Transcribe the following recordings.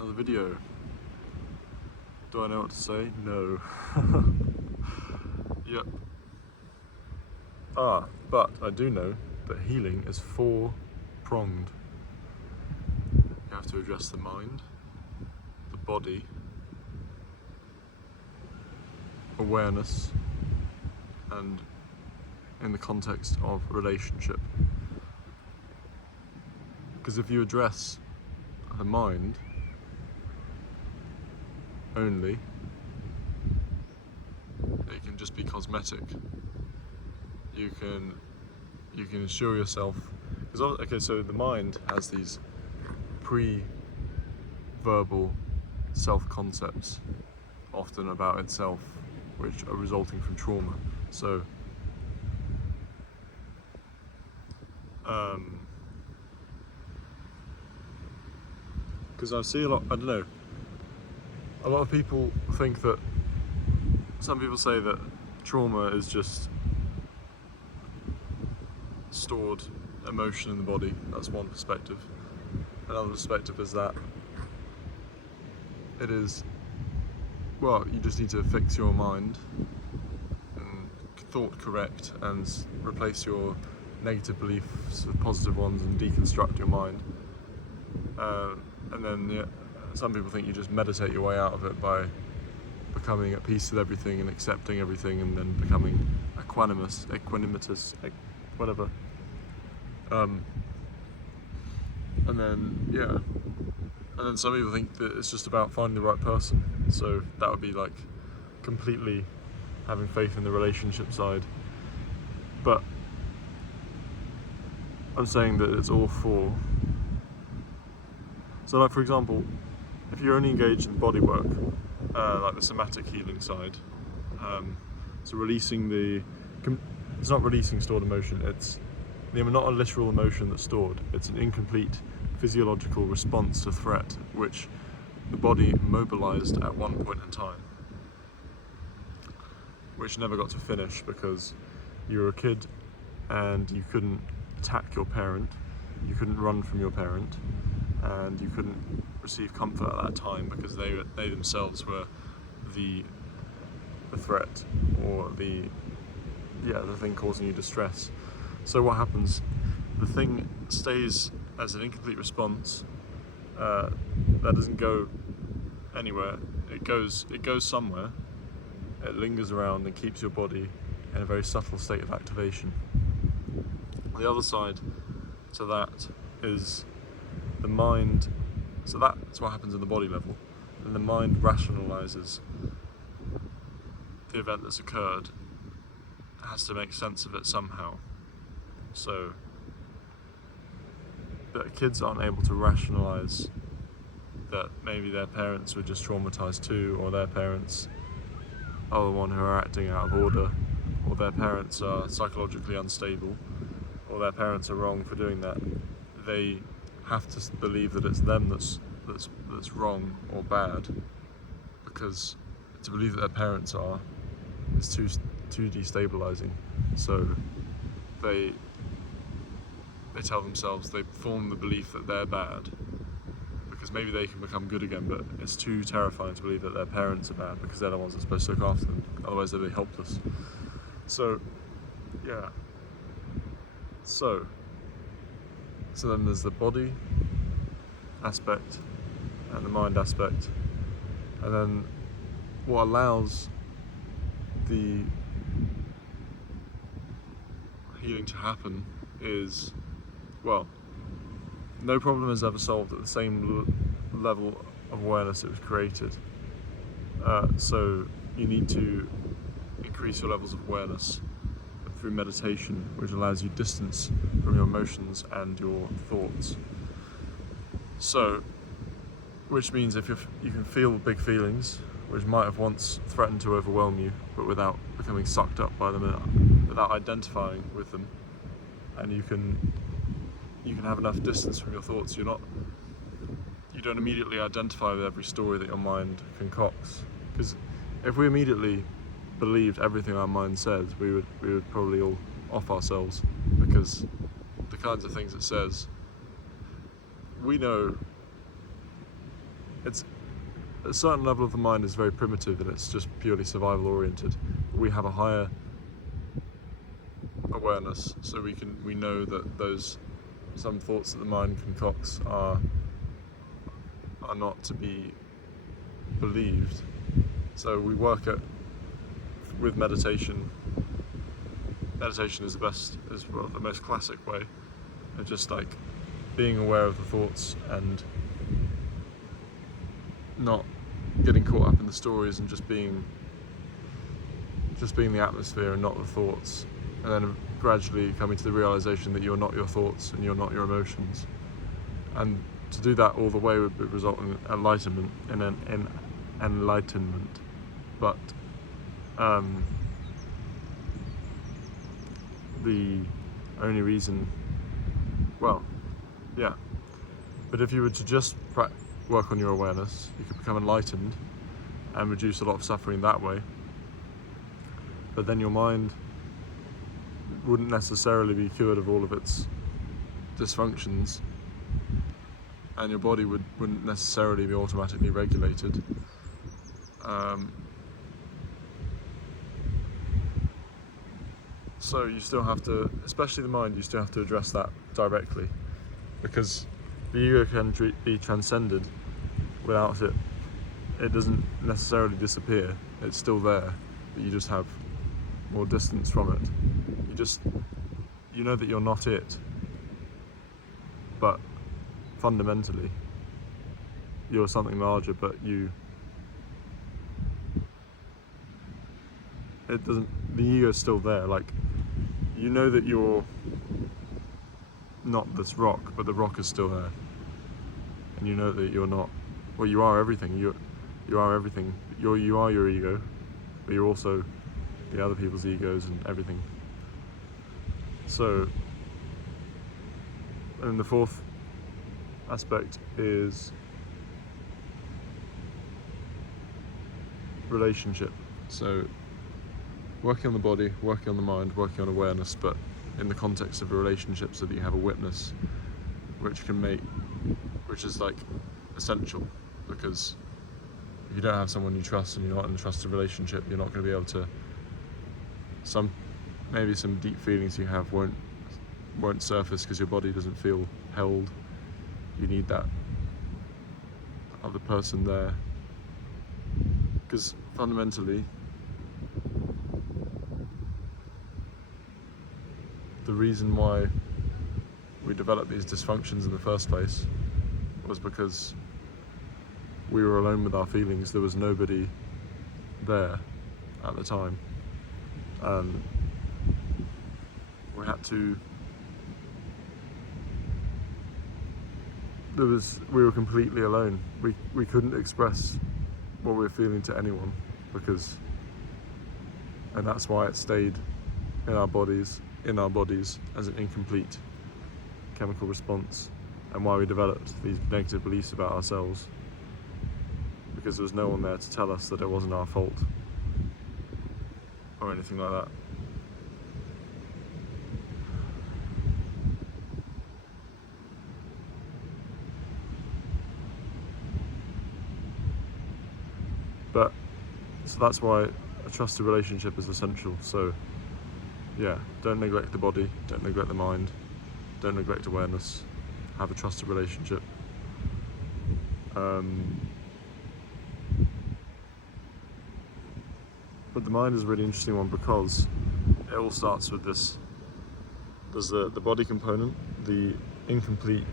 Another video. Do I know what to say? No. Yep. But I do know that healing is four-pronged. You have to address the mind, the body, awareness, and in the context of relationship. Because if you address the mind only, it can just be cosmetic. You can assure yourself, because so the mind has these pre-verbal self-concepts, often about itself, which are resulting from trauma. So because I see a lot of people think that, some people say that trauma is just stored emotion in the body. That's one perspective. Another perspective is that it is, well, you just need to fix your mind and thought correct and replace your negative beliefs with positive ones and deconstruct your mind. And then some people think you just meditate your way out of it by becoming at peace with everything and accepting everything, and then becoming equanimitous, whatever. And then some people think that it's just about finding the right person. So that would be like completely having faith in the relationship side. But I'm saying that it's all four. So like, for example, if you're only engaged in body work, like the somatic healing side, so releasing it's not releasing stored emotion, it's not a literal emotion that's stored, it's an incomplete physiological response to threat, which the body mobilized at one point in time, which never got to finish because you were a kid and you couldn't attack your parent, you couldn't run from your parent, and you couldn't receive comfort at that time because they themselves were the threat, or the thing causing you distress. So what happens? The thing stays as an incomplete response. That doesn't go anywhere. It goes somewhere. It lingers around and keeps your body in a very subtle state of activation. The other side to that is the mind. So that's what happens in the body level. And the mind rationalizes the event that's occurred. It has to make sense of it somehow. So, but kids aren't able to rationalize that maybe their parents were just traumatized too, or their parents are the one who are acting out of order, or their parents are psychologically unstable, or their parents are wrong for doing that. They have to believe that it's them that's wrong or bad, because to believe that their parents are is too destabilizing. So they tell themselves, they form the belief that they're bad because maybe they can become good again, but it's too terrifying to believe that their parents are bad because they're the ones that are supposed to look after them, otherwise they'll be helpless. So so then there's the body aspect and the mind aspect, and then what allows the healing to happen is, well, no problem is ever solved at the same level of awareness it was created. So you need to increase your levels of awareness through meditation, which allows you distance from your emotions and your thoughts. So, which means if you can feel big feelings, which might have once threatened to overwhelm you, but without becoming sucked up by them, without identifying with them, and you can have enough distance from your thoughts. You don't immediately identify with every story that your mind concocts, because if we immediately believed everything our mind says, we would probably all off ourselves, because the kinds of things it says, we know it's a certain level of the mind is very primitive and it's just purely survival oriented. We have a higher awareness, so we know that some thoughts that the mind concocts are not to be believed. So we work with meditation. Meditation is the most classic way of just like being aware of the thoughts and not getting caught up in the stories and just being the atmosphere and not the thoughts, and then gradually coming to the realization that you're not your thoughts and you're not your emotions. And to do that all the way would result in enlightenment. But the only reason, but if you were to just work on your awareness, you could become enlightened and reduce a lot of suffering that way. But then your mind wouldn't necessarily be cured of all of its dysfunctions, and your body wouldn't necessarily be automatically regulated. So you still have to, especially the mind, you still have to address that directly, because the ego can be transcended without it. It doesn't necessarily disappear, it's still there, but you just have more distance from it. You know that you're not it, but fundamentally you're something larger, but the ego's still there. Like, you know that you're not this rock, but the rock is still there, and you know that you're not, well, you are everything. You are everything. You are your ego, but you're also the other people's egos and everything. So, and the fourth aspect is relationship. So working on the body, working on the mind, working on awareness, but in the context of a relationship, so that you have a witness, which is like essential, because if you don't have someone you trust and you're not in a trusted relationship, you're not going to be able to, maybe some deep feelings you have won't surface because your body doesn't feel held. You need that other person there, because fundamentally the reason why we developed these dysfunctions in the first place was because we were alone with our feelings. There was nobody there at the time, and we were completely alone. We couldn't express what we were feeling to anyone, and that's why it stayed in our bodies as an incomplete chemical response, and why we developed these negative beliefs about ourselves, because there was no one there to tell us that it wasn't our fault or anything like that. But so that's why a trusted relationship is essential. So yeah, don't neglect the body, don't neglect the mind, don't neglect awareness, have a trusted relationship. But the mind is a really interesting one, because it all starts with this. There's the body component, the incomplete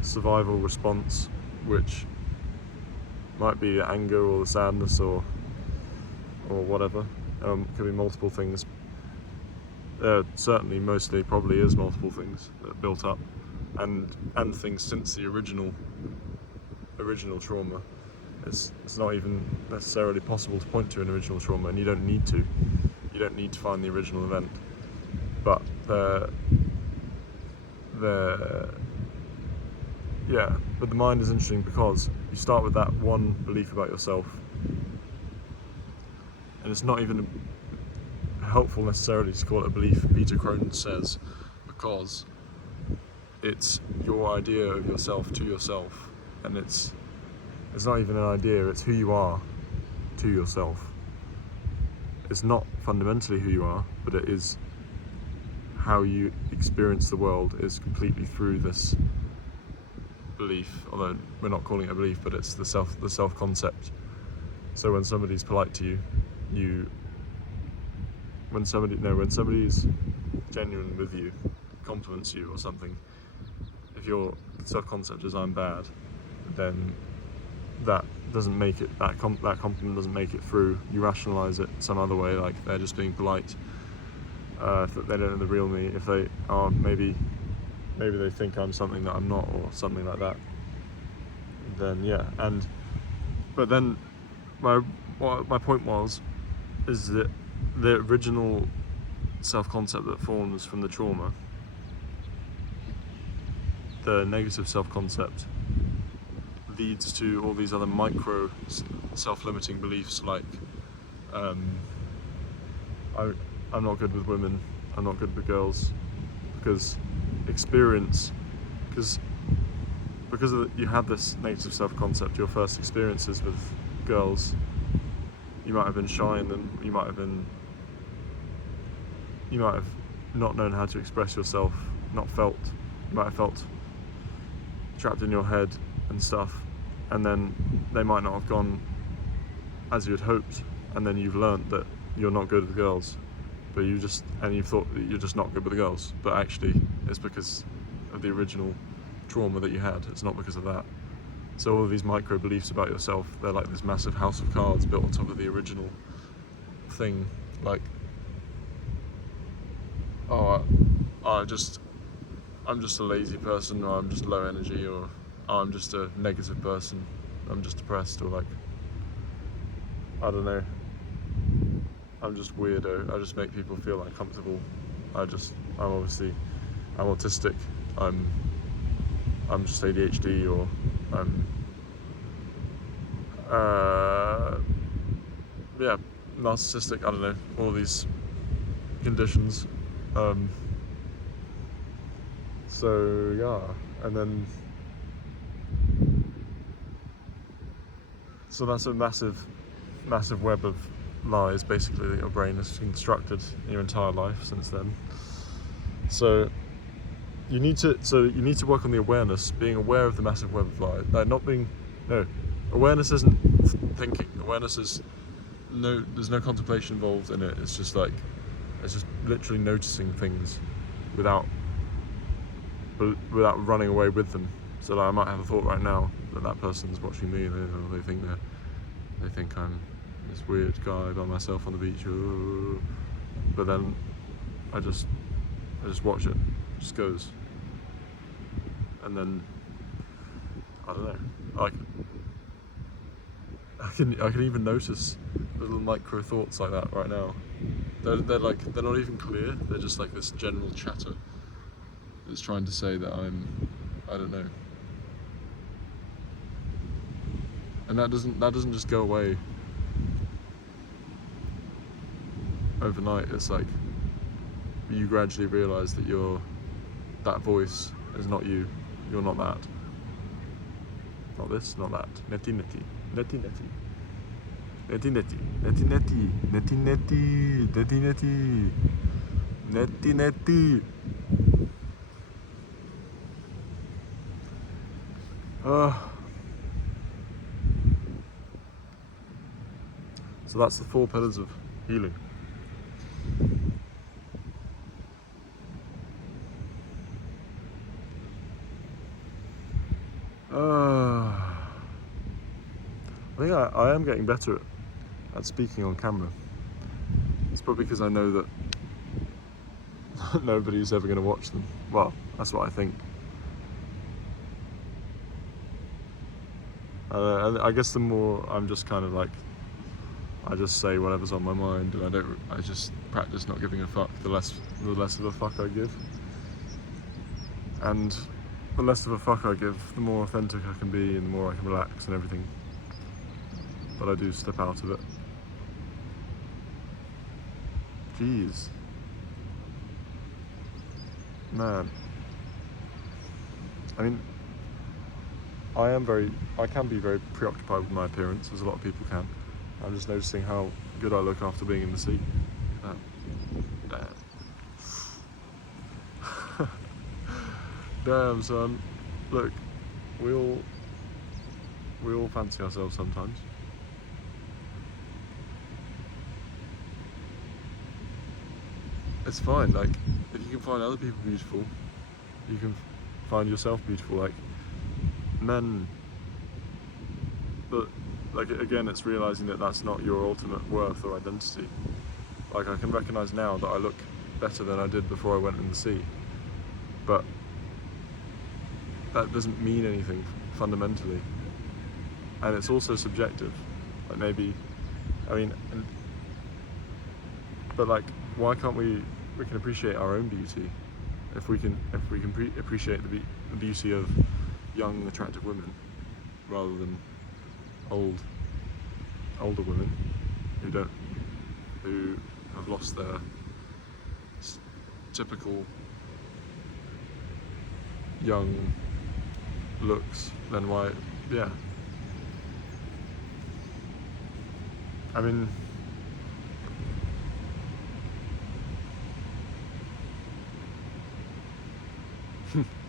survival response, which might be the anger or the sadness or whatever. Could be multiple things. Certainly, mostly, probably is multiple things that are built up, and things since the original trauma. It's not even necessarily possible to point to an original trauma, and you don't need to. You don't need to find the original event. But but the mind is interesting because you start with that one belief about yourself, and it's not even helpful necessarily to call it a belief, Peter Crone says, because it's your idea of yourself to yourself, and it's It's not even an idea, it's who you are to yourself. It's not fundamentally who you are, but it is how you experience the world is completely through this belief, although we're not calling it a belief, but it's the self concept. So when somebody's polite to you, when somebody's genuine with you, compliments you or something, if your self-concept is I'm bad, then that doesn't make it, that compliment doesn't make it through. You rationalise it some other way, like they're just being polite. If they don't know the real me, if they are maybe they think I'm something that I'm not, or something like that, then yeah. But then what my point is that the original self-concept that forms from the trauma, the negative self-concept, leads to all these other micro self-limiting beliefs, like I'm not good with women, I'm not good with girls, because you had this negative self-concept, your first experiences with girls, you might have been shy in them, you might have not known how to express yourself, you might have felt trapped in your head and stuff, and then they might not have gone as you had hoped, and then you've learnt that you're not good with girls, but you thought that you're just not good with the girls, but actually it's because of the original trauma that you had, it's not because of that. So all of these micro beliefs about yourself, they're like this massive house of cards built on top of the original thing, like, I'm just a lazy person, or I'm just low energy, or I'm just a negative person, I'm just depressed, or like, I don't know, I'm just weirdo, I just make people feel uncomfortable, I'm autistic, I'm just ADHD, or yeah, narcissistic, I don't know, all these conditions. So yeah, and then so that's a massive web of lies basically that your brain has constructed your entire life since then. So you need to work on the awareness, being aware of the massive web of lies. Awareness isn't thinking. Awareness is there's no contemplation involved in it. It's just literally noticing things without running away with them. So like, I might have a thought right now that person's watching me, and they think I'm this weird guy by myself on the beach, but then I just watch it, just goes, and then I don't know, like I can even notice little micro thoughts like that right now. They're not even clear. They're just like this general chatter that's trying to say that I don't know. And that doesn't just go away overnight. It's like you gradually realise that that voice is not you. You're not that. Not this, not that. Netty. Netty. Netty. So that's the 4 pillars of healing. I think I am getting better at speaking on camera. It's probably because I know that nobody's ever going to watch them. Well, that's what I think. I guess the more I'm just kind of like, I just say whatever's on my mind, and I just practice not giving a fuck. The less of a fuck I give, and the less of a fuck I give, the more authentic I can be, and the more I can relax and everything. But I do step out of it. Jeez, man. I mean, I can be very preoccupied with my appearance, as a lot of people can. I'm just noticing how good I look after being in the sea. Damn. Damn, son. Look, we all fancy ourselves sometimes. It's fine. Like, if you can find other people beautiful, you can find yourself beautiful. Like, men. But like, again, it's realizing that that's not your ultimate worth or identity. Like, I can recognize now that I look better than I did before I went in the sea, but that doesn't mean anything fundamentally, and it's also subjective. Like, maybe, I mean, but like, why can't we can appreciate our own beauty if we can appreciate the beauty of young, attractive women rather than older women who have lost their typical young looks. Then why? Yeah, I mean,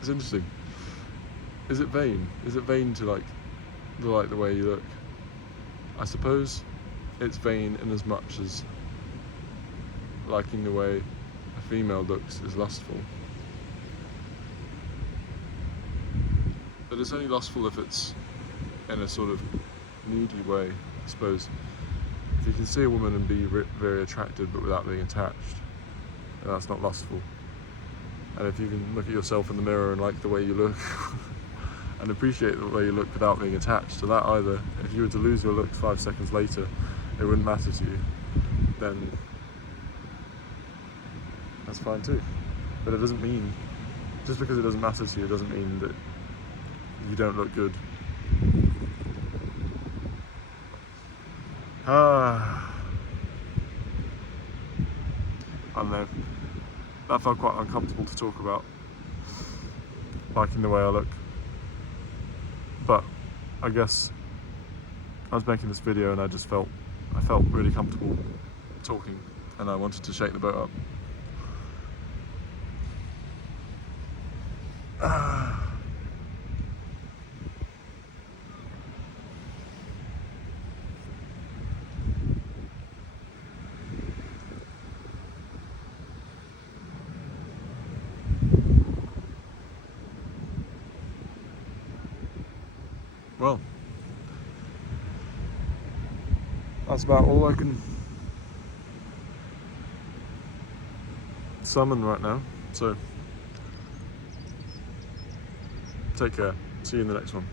it's interesting. Is it vain? Is it vain to like the way you look? I suppose it's vain in as much as liking the way a female looks is lustful. But it's only lustful if it's in a sort of needy way, I suppose. If you can see a woman and be very attracted but without being attached, then that's not lustful. And if you can look at yourself in the mirror and like the way you look and appreciate the way you look without being attached to that either, if you were to lose your looks 5 seconds later, it wouldn't matter to you, then that's fine too. But it doesn't mean, just because it doesn't matter to you, doesn't mean that you don't look good. I don't know. That felt quite uncomfortable to talk about, liking the way I look. But I guess I was making this video and I felt really comfortable talking, and I wanted to shake the boat up. Well, that's about all I can summon right now. So, take care. See you in the next one.